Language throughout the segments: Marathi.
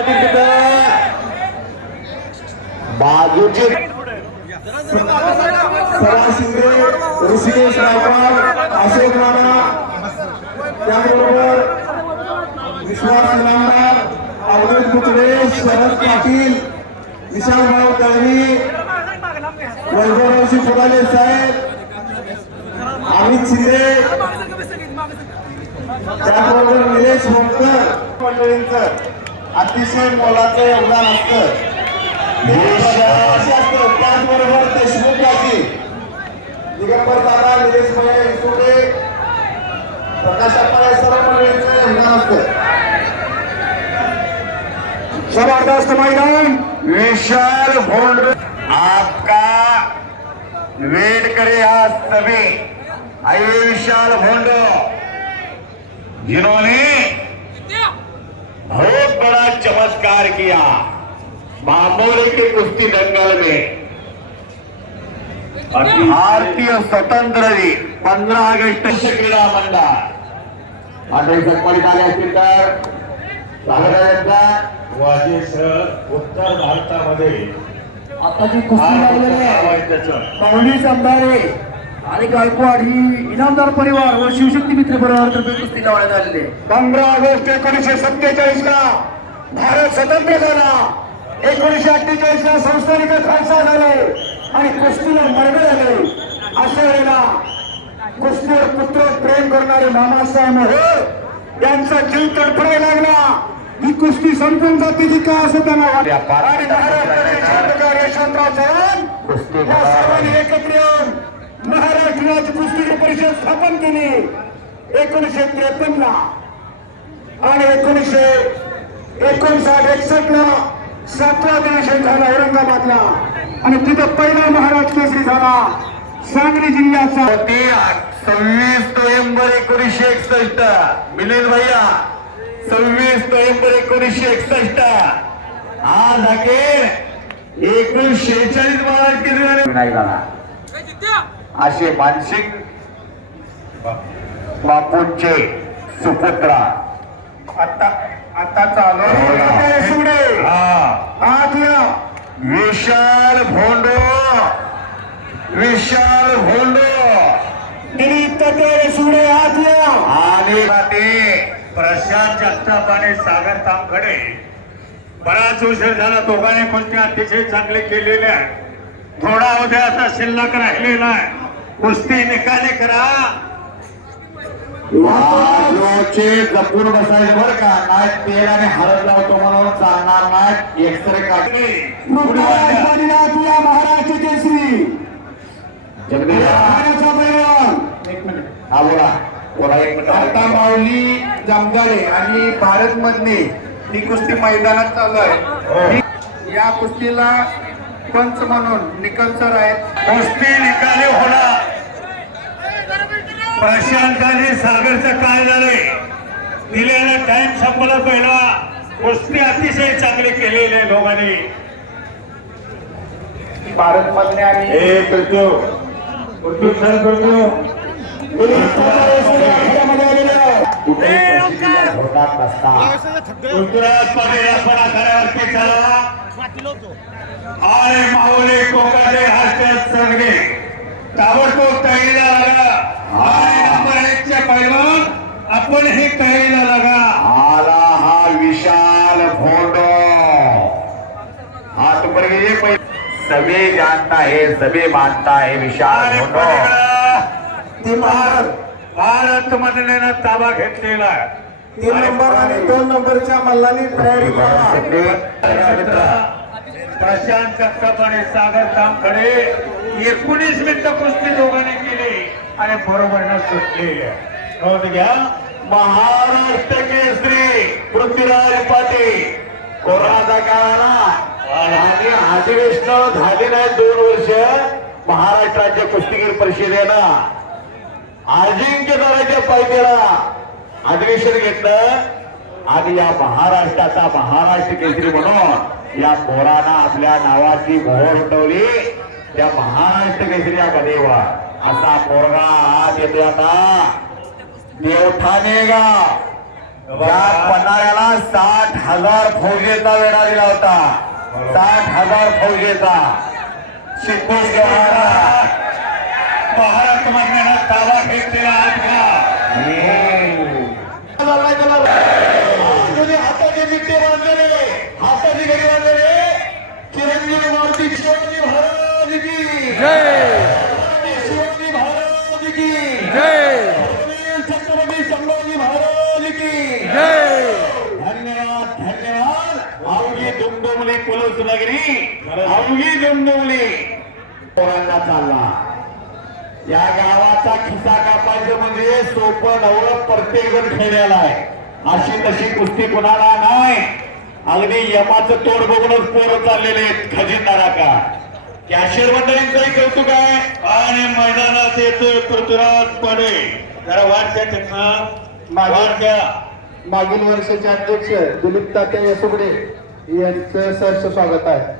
पाटील ऋषिकेश अशोक राणा। विश्वास रामदार अवधूत शरद पाटील विशालभाऊ दळवी वैभवरावजी फुलाले साहेब, अमित शिंदे। त्याबरोबर निलेश होमकर अतिशय मोलाचं योगदान असतं. त्याचबरोबर देशमुखाची. दिगंबर दादा निलेश इंसुडे प्रकाश अप्पाळे सर्व मंडळींचं योगदान असतं. जबरदस्त मैदान विशाल भोंड. आपका वेट करे आज सभी. आइए विशाल भोंडो. जिन्होंने चमत्कार किया। मामूली के कुश्ती दंगल में। भारतीय स्वतंत्र दिन पंधरा ऑगस्ट क्रीडा मंडळ। आता सकपाळी आले असतील तर स्वागत आहे त्यांचा वाजेश उत्तर भारतामध्ये. आता जी कुस्ती लागलेली आहे पाहुणी संभारे आणि गायकवाड ही इनामदार परिवार व शिवशक्ती मित्र परिवारातर्फे कुस्ती लावण्यात आलेली पंधरा ऑगस्ट एकोणीसशे सत्तेचाळीस ला भारत स्वतंत्र झाला. एकोणीसशे अठ्ठेचाळीस ला संस्थानिक खालसा झाले आणि कुस्तीला मर्ग झाले अशा वेळेला कुस्तीवर पुत्र प्रेम करणारे मामासाहेब मोहोळ यांचा जीव तडफडायला लागला. ही कुस्ती संपून जाते की का असं त्यांना वाटतं. आणि महाराष्ट्राचे छात्रकार यशवंतराव चव्हाण या सर्वांनी एकत्र येऊन महाराष्ट्र राज्य कुस्ती परिषद स्थापन केली. एकोणीसशे त्रेपन्न ला आणि एकोणीसशे एकोणसाठ एकसष्ट ला सातवा दिवशी झाला औरंगाबादला. आणि तिथं पहिला महाराष्ट्र केसरी झाला. सांगली जिल्ह्याचा. सव्वीस नोव्हेंबर एकोणीसशे एकसष्ट. मिलिंद भैया सव्वीस नोव्हेंबर एकोणीसशे एकसष्ट. आज अखेर एकूण शेहेचाळीस महाराष्ट्र केसरी झाले. नाही झाला. असे मानसिक बापूंचे सुपुत्र. आता आता चालू आत या विशाल भोंडो. विशाल भोंडो. दिलीप सुडे आत या आणि प्रशांत जगताप आणि सागर तामखडे. बराच उशीर झाला दोघांनी कुस्ती अतिशय चांगले केलेले आहे. थोडा अवधी असा शिल्लक राहिलेला आहे. कुस्ती निकाली करा. वाजोचे जपून बसायचं बरं का? नाही तेल आणि हळद लावतो म्हणून चालणार नाही. X ray Maharashtra Kesari. एक मिनिट. हा बोला. बोला एक मिनिट. आता माऊली जामगाडे आणि भारत मधले ही कुस्ती मैदानात चालू आहे. ही- या कुस्तीला पंच म्हणून निकल सर आहेत. कुस्ती निकाली होणार. प्रशांत आणि सागरचं काय झालंय? दिलेला टाइम संपला पहिला. कुस्ती अतिशय चांगली केलेली आहे दोघांनी. भारत आणि हे करतो. सर करतो. माऊली कोकाटे हर्षद सरगे ताबडतोब तयारीला लागा आणि नंबर एकच्या पैलवान आपण ही तयारीला लागा. आला हा विशाल भोंडो. हाथ ऊपर कीजिए पहले सभी जानता है सभी मानता है विशाल भारत मधल्यानं ताबा घेतलेला आहे. तीन नंबर आणि दोन नंबरच्या मल्लांनी तयारी प्रशांत जगताप आणि सागर तामखडे एकोणीस मिनिटं कुस्ती दोघांनी केली आणि बरोबर सुटली नोंद घ्या. महाराष्ट्र केसरी पृथ्वीराज पाटील. कोरोनाचा काळाला आणि अधिवेशन झाले नाही दोन वर्ष. महाराष्ट्राच्या कुस्तीगीर परिषदेनं अजिंक्य दराच्या पायथ्याला अधिवेशन घेतलं. आणि या महाराष्ट्राचा महाराष्ट्र केसरी म्हणून या पोरानं आपल्या नावाची भोर उठवली. त्या महाराष्ट्र केसरी या गदेवा असा पोरगा आज येते आता. गाव या पन्हाळ्याला साठ हजार फौजेचा वेढा दिला होता. साठ हजार फौजेचा. भारत मधनं ताबा घेतलेला हाताचे बिट्टे बांधलेले. हाताची घडी बांधलेले. चिरंजीव मारुती शिवाजी महाराज की. शिवाजी महाराज की. छत्रपती अवघी दुमदुमली पोरांना चालला. या गावाचा खिसा कापायचं म्हणजे सोपं नवं प्रत्येक जण खेळलेला आहे. अशी तशी कुस्ती कुणाला नाही. अगदी यमाचं तोड बघूनच पोरं चाललेले आहेत खजिनदारा का कॅशियर मंडळींचंही कौतुक आहे. आणि मैदानात येतोय पृथ्वीराज पडे. जरा वाट द्या त्यांना. वाट द्या. मागील वर्षाचे अध्यक्ष दिलीप तात्या यसुगडे यांचं सहर्ष स्वागत आहे.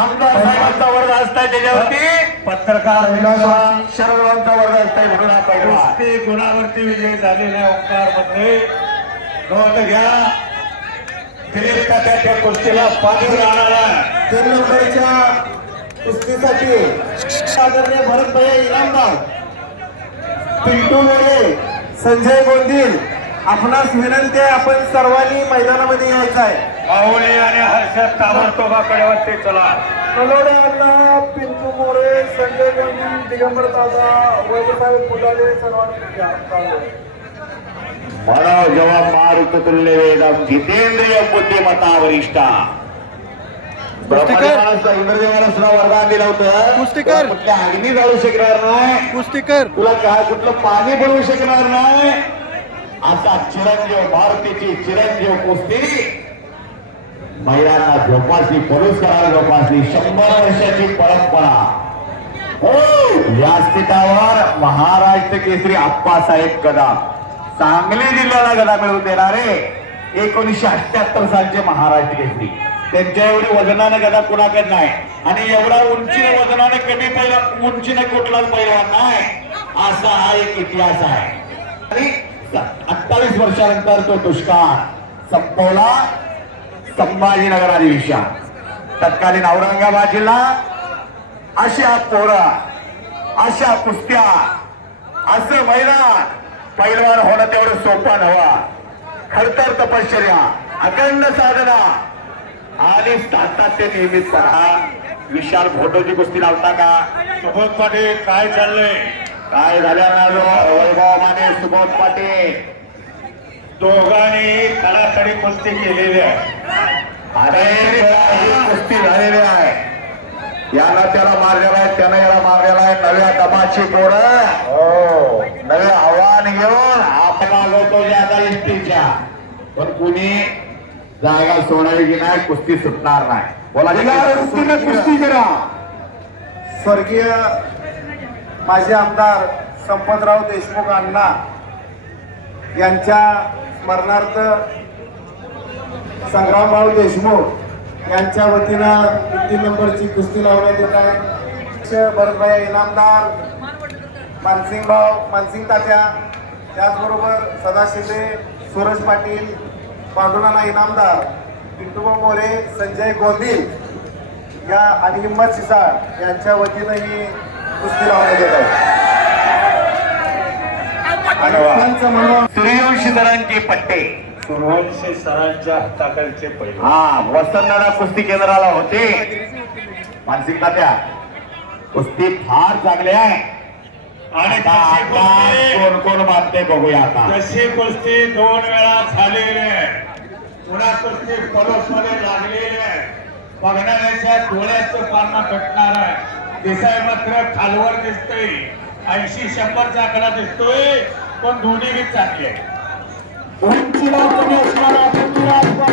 आमदार साहेबांचा वर्ग असताय त्याच्यावरती. पत्रकार शरदांचा वर्ग असताय म्हणून पहिला कुस्ती गुणावरती विजय झालेल्या ओंकारमध्ये नोंद घ्या. दिलीप त्या कुस्तीला पाणी राहणारा तीन नंबरच्या कुस्तीसाठी आदरणीय भरत भैया इनामदार पिंटू मोरे संजय गोंदील आपणास विनंती आहे आपण सर्वांनी मैदानामध्ये यायचं आहे. माऊली आणि हर्षद ताबडतोबाकडे वरती चला. कलोडे अण्णा पिंटू मोरे संजय गोंदील दिगंबर दादा वैद्यसाहेब फुलाले सर्वांनी म्हणा जेव्हा मारुत तुल्य वेदम जितेंद्रिय बुद्धिमत्ता वरिष्ठा इंद्रदेवाला सुद्धा वरदान दिलं होतं. कुस्तीकर. कुठल्या अग्नी जाऊ शकणार नाही. कुस्तीकर. तुला काय कुठलं पाणी बनवू शकणार नाही. असा चिरंजीव भारतीची चिरंजीव कुस्ती. महिलांना जोपासली पुरस्काराला जोपासली शंभर वर्षाची परंपरा. व्यासपीठावर महाराष्ट्र केसरी आप्पासाहेब कदा सांगली जिल्ह्याला गदा मिळवून देणारे एकोणीसशे अठ्याहत्तर सालचे महाराष्ट्र केसरी. त्यांच्या एवढी वजनाने गदा कुणाकडे नाही. आणि एवढा उंचीने वजनाने कमी पहिला उंचीने कुठलाच पहिला नाही. असा हा एक इतिहास आहे. आणि अठ्ठावीस वर्षानंतर तो दुष्काळ संपवला. संभाजीनगर अधिवेशन तत्कालीन औरंगाबाद जिल्हा अशा पोरा अशा कुस्त्या असं मैदान पैलवान होणं तेवढं सोपं नव्हा. खडतर तपश्चर्या अखंड साधना. आणि सातत्य नियमितपणा विशाल फोटोची कुस्ती लावता का? सुबोध पाटील काय चाललंय? काय वैभव माने सुबोध पाटील. दोघांनी कडाकडी कुस्ती केलेली आहे. कुस्ती झालेली आहे. याला त्याला मारलेला आहे त्यानं याला मारलेला आहे. नव्या दमाची पोरं. हो. नवे आव्हान घेऊन आपण मागवतो ज्यादा इष्टीच्या पण कुणी जागा सोडावी की नाही कुस्ती सुटणार नाही. बोला कुस्ती करा. स्वर्गीय माजी आमदार संपतराव देशमुख अण्णा यांच्या स्मरणार्थ संग्रामभाऊ देशमुख यांच्या वतीनं तीन नंबरची कुस्ती लावण्यात येत आहे. भरतभाई इनामदार मानसिंग भाऊ मानसिंग तात्या त्याचबरोबर सदाशिवे सूरज पाटील पांडुनाना इनामदार पिंटूभाऊ मोरे संजय गोंदील या आणि हिम्मत सिसाळ यांच्या वतीनं ही कुस्ती लावण्यात येत आहे. सूर्यवंशीधरांचे पट्टे. सूर्यवंशी सरांच्या हाताखालचे पहिले हा वसंतदादा कुस्ती केंद्राला होते. मानसिक तात्या कुस्ती फार चांगली आहे. आणि कोण कोण बांधते बघूया आता. तशी कुस्ती दोन वेळा झालेली आहे. पुन्हा कुस्ती पलोस मध्ये लागलेली आहे. बघणाऱ्याच्या डोळ्याचं पारणा भेटणार आहे. दिसाय मात्र खालवर दिसतोय. ऐंशी शंभरचा आकडा दिसतोय पण दोन्ही चांगली आहे. उंचीला कमी असणारा पृथ्वीराज पाटील